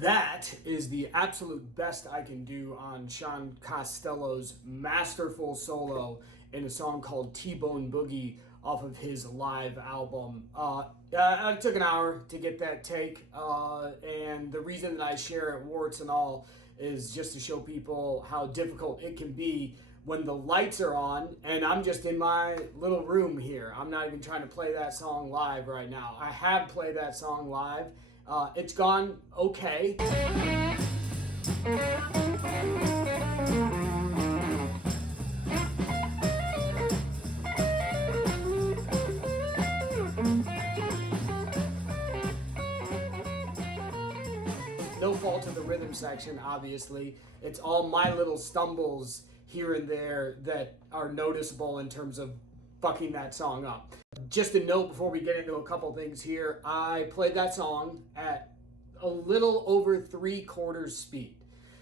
That is the absolute best I can do on Sean Costello's masterful solo in a song called T-Bone Boogie off of his live album. It took an hour to get that take, and the reason that I share it, warts and all, is just to show people how difficult it can be when the lights are on and I'm just in my little room here. I'm not even trying to play that song live right now. I have played that song live. It's gone okay. No fault of the rhythm section, obviously. It's all my little stumbles here and there that are noticeable in terms of fucking that song up. Just a note before we get into a couple things here, I played that song at a little over 3/4 speed.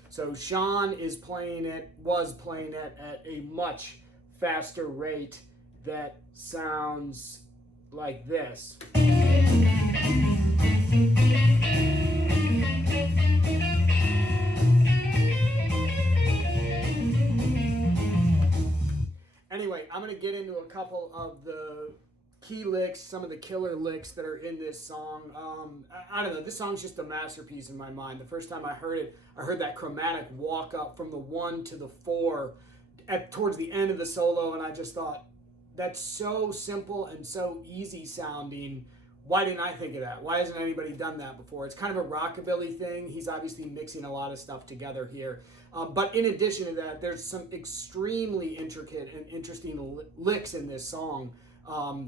So Sean was playing it at a much faster rate that sounds like this. Anyway, I'm going to get into a couple of the key licks, some of the killer licks that are in this song. I don't know, this song's just a masterpiece in my mind. The first time I heard it, I heard that chromatic walk up from the 1 to the 4 towards the end of the solo, and I just thought, that's so simple and so easy sounding. Why didn't I think of that? Why hasn't anybody done that before? It's kind of a rockabilly thing. He's obviously mixing a lot of stuff together here. But in addition to that, there's some extremely intricate and interesting licks in this song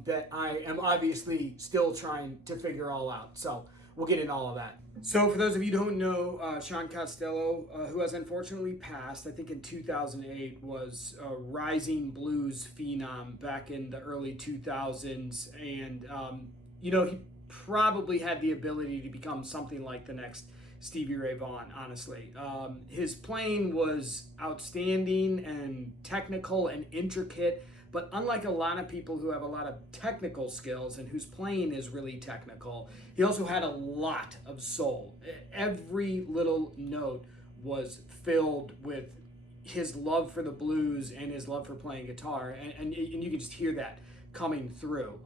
that I am obviously still trying to figure all out. So we'll get into all of that. So for those of you who don't know, Sean Costello, who has unfortunately passed, I think in 2008, was a rising blues phenom back in the early 2000s. And, he probably had the ability to become something like the next Stevie Ray Vaughan, honestly. His playing was outstanding and technical and intricate, But unlike a lot of people who have a lot of technical skills and whose playing is really technical, he also had a lot of soul. Every little note was filled with his love for the blues and his love for playing guitar, and you can just hear that coming through.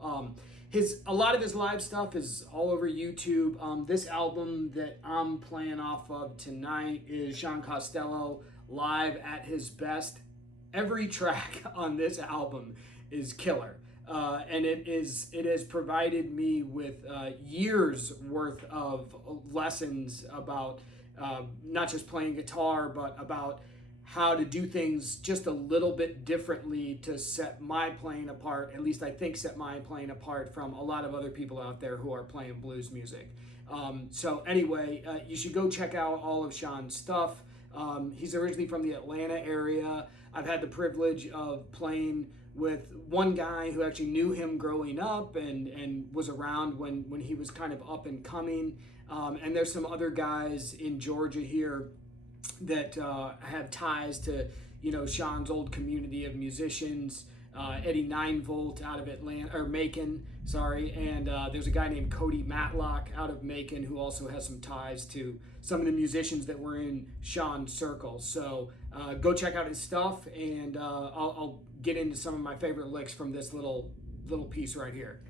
A lot of his live stuff is all over YouTube. This album that I'm playing off of tonight is Sean Costello live at his best. Every track on this album is killer. And it has provided me with years worth of lessons about not just playing guitar, but about how to do things just a little bit differently to set my playing apart, at least I think set my playing apart from a lot of other people out there who are playing blues music. So anyway, you should go check out all of Sean's stuff. He's originally from the Atlanta area. I've had the privilege of playing with one guy who actually knew him growing up and was around when he was kind of up and coming. And there's some other guys in Georgia here that have ties to, Sean's old community of musicians. Eddie 9-Volt out of Atlanta, or Macon, sorry, and there's a guy named Cody Matlock out of Macon who also has some ties to some of the musicians that were in Sean's circle. So go check out his stuff, and I'll get into some of my favorite licks from this little piece right here.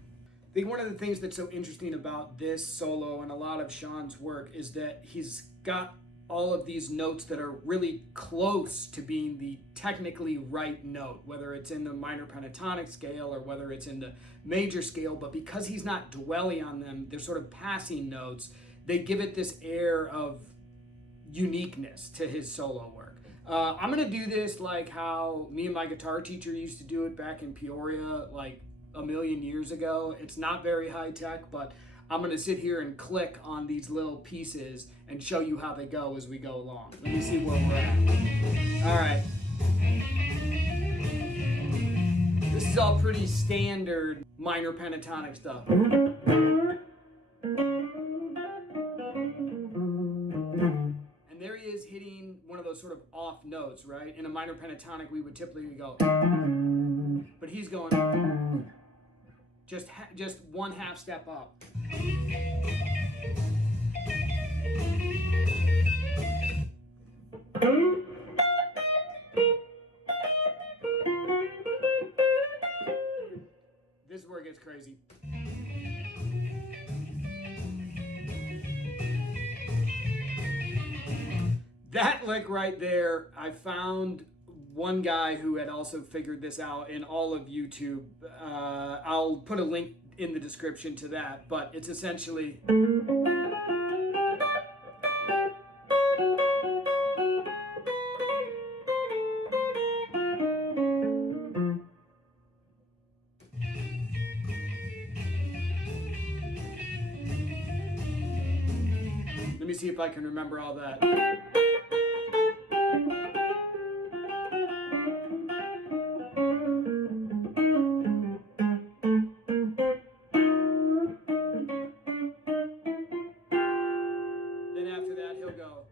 I think one of the things that's so interesting about this solo and a lot of Sean's work is that he's got all of these notes that are really close to being the technically right note, whether it's in the minor pentatonic scale or whether it's in the major scale, but because he's not dwelling on them, they're sort of passing notes, they give it this air of uniqueness to his solo work. I'm going to do this like how me and my guitar teacher used to do it back in Peoria like a million years ago. It's not very high tech, but I'm going to sit here and click on these little pieces and show you how they go as we go along. Let me see where we're at. All right. This is all pretty standard minor pentatonic stuff. And there he is hitting one of those sort of off notes, right? In a minor pentatonic, we would typically go, but he's going just one half step up. This is where it gets crazy. That lick right there, I found one guy who had also figured this out in all of YouTube. I'll put a link in the description to that, but it's essentially... Let me see if I can remember all that. Then after that, he'll go.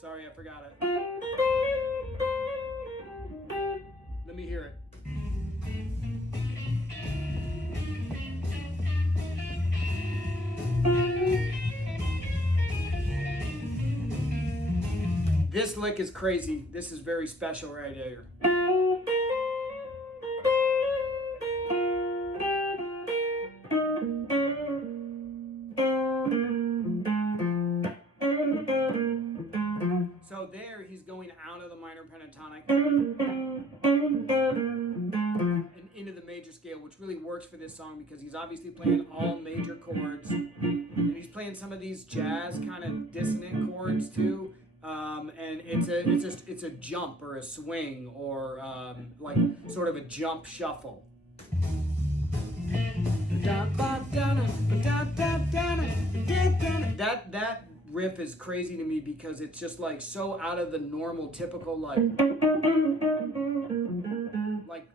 Sorry, I forgot it. Let me hear it. This lick is crazy. This is very special right here. So there he's going out of the minor pentatonic and into the major scale, which really works for this song because he's obviously playing all major chords and he's playing some of these jazz kind of dissonant chords too. And it's a jump or a swing or like sort of a jump shuffle. That riff is crazy to me because it's just like so out of the normal typical like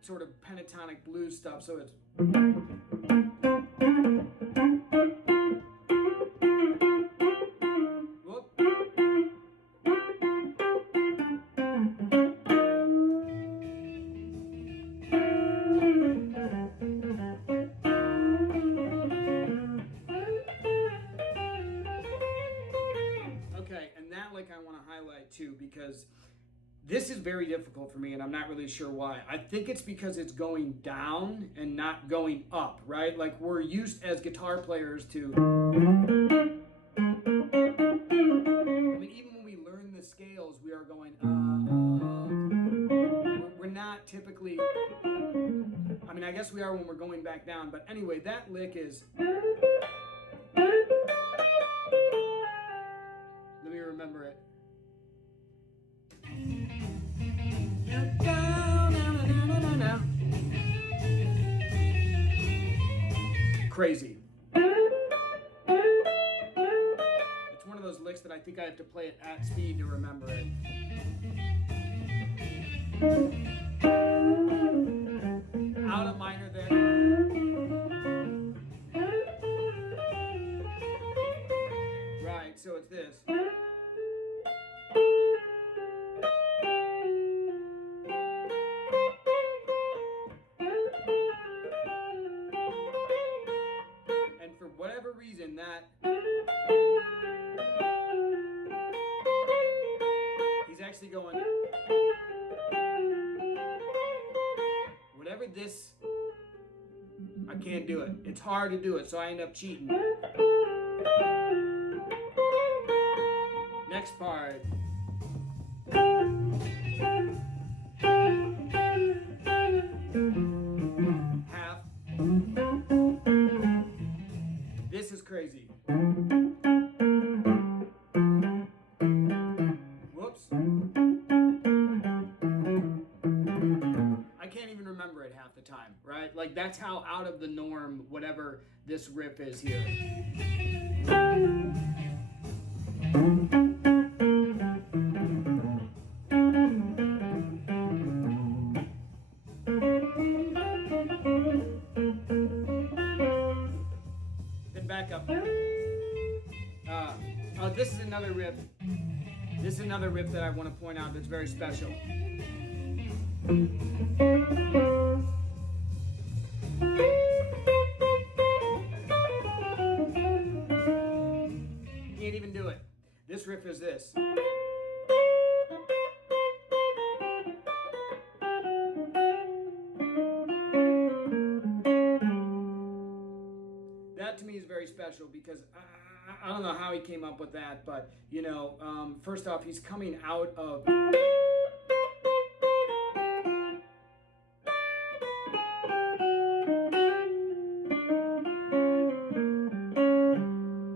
sort of pentatonic blues stuff. So it's whoop. very difficult for me, and I'm not really sure why. I think it's because it's going down and not going up, right? Like we're used as guitar players to, I mean, even when we learn the scales, we are going, we're not typically, I mean, I guess we are when we're going back down, but anyway, that lick is, let me remember it. Crazy. It's one of those licks that I think I have to play it at speed to remember it. Out of minor there. Right, so it's this. And for whatever reason, that he's actually going, whatever this, I can't do it. It's hard to do it, so I end up cheating. Next part. Half. This is crazy. Whoops. I can't even remember it half the time, right? Like that's how out of the norm whatever this riff is here. Then back up. This is another riff. This is another riff that I want to point out that's very special. Can't even do it. This riff is this. That to me is very special because I don't know how he came up with that, but you know, first off, he's coming out of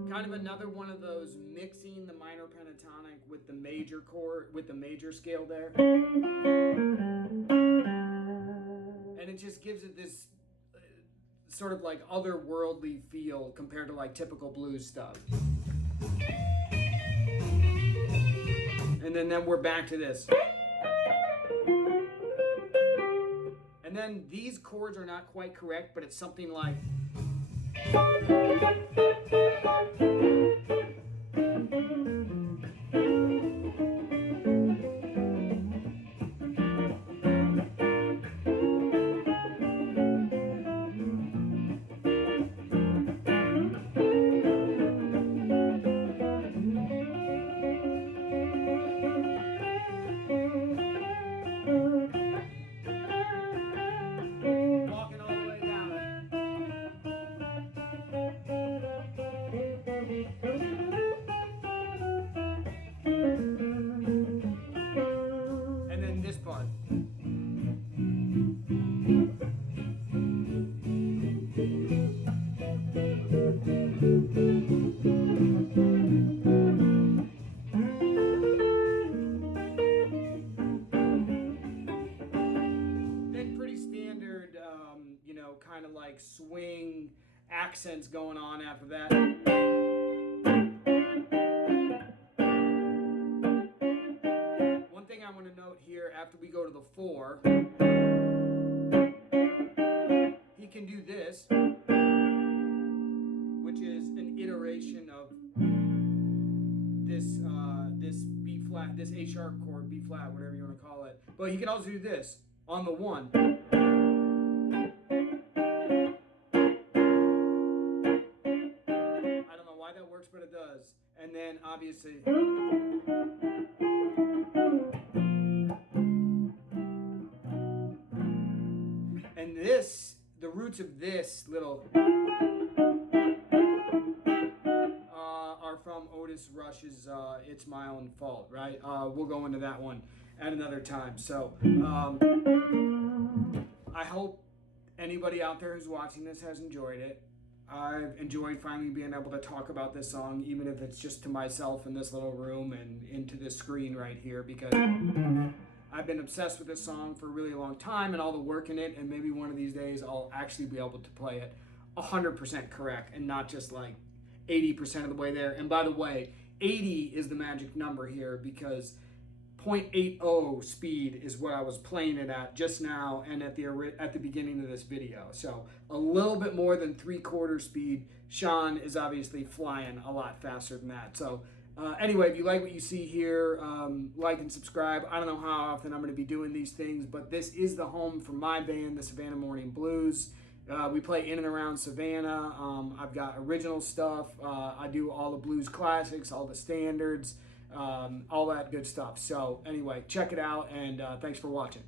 kind of another one of those mixing the minor pentatonic with the major chord, with the major scale there, and it just gives it this sort of like otherworldly feel compared to like typical blues stuff. And then we're back to this. And then these chords are not quite correct, but it's something like part. Then pretty standard, you know, kind of like swing accents going on after that. I want to note here after we go to the 4, he can do this, which is an iteration of this this B flat, this A sharp chord, B flat, whatever you want to call it. But he can also do this on the 1. I don't know why that works, but it does. And then obviously the roots of this little are from Otis Rush's It's My Own Fault, right? We'll go into that one at another time. So I hope anybody out there who's watching this has enjoyed it. I've enjoyed finally being able to talk about this song, even if it's just to myself in this little room and into this screen right here, because I've been obsessed with this song for a really long time and all the work in it, and maybe one of these days I'll actually be able to play it 100% correct and not just like 80% of the way there. And by the way, 80 is the magic number here because 0.80 speed is what I was playing it at just now and at the beginning of this video. So a little bit more than 3/4 speed. Sean is obviously flying a lot faster than that. So anyway, if you like what you see here, like and subscribe. I don't know how often I'm going to be doing these things, but this is the home for my band, the Savannah Morning Blues. We play in and around Savannah. I've got original stuff. I do all the blues classics, all the standards, all that good stuff. So anyway, check it out, and thanks for watching.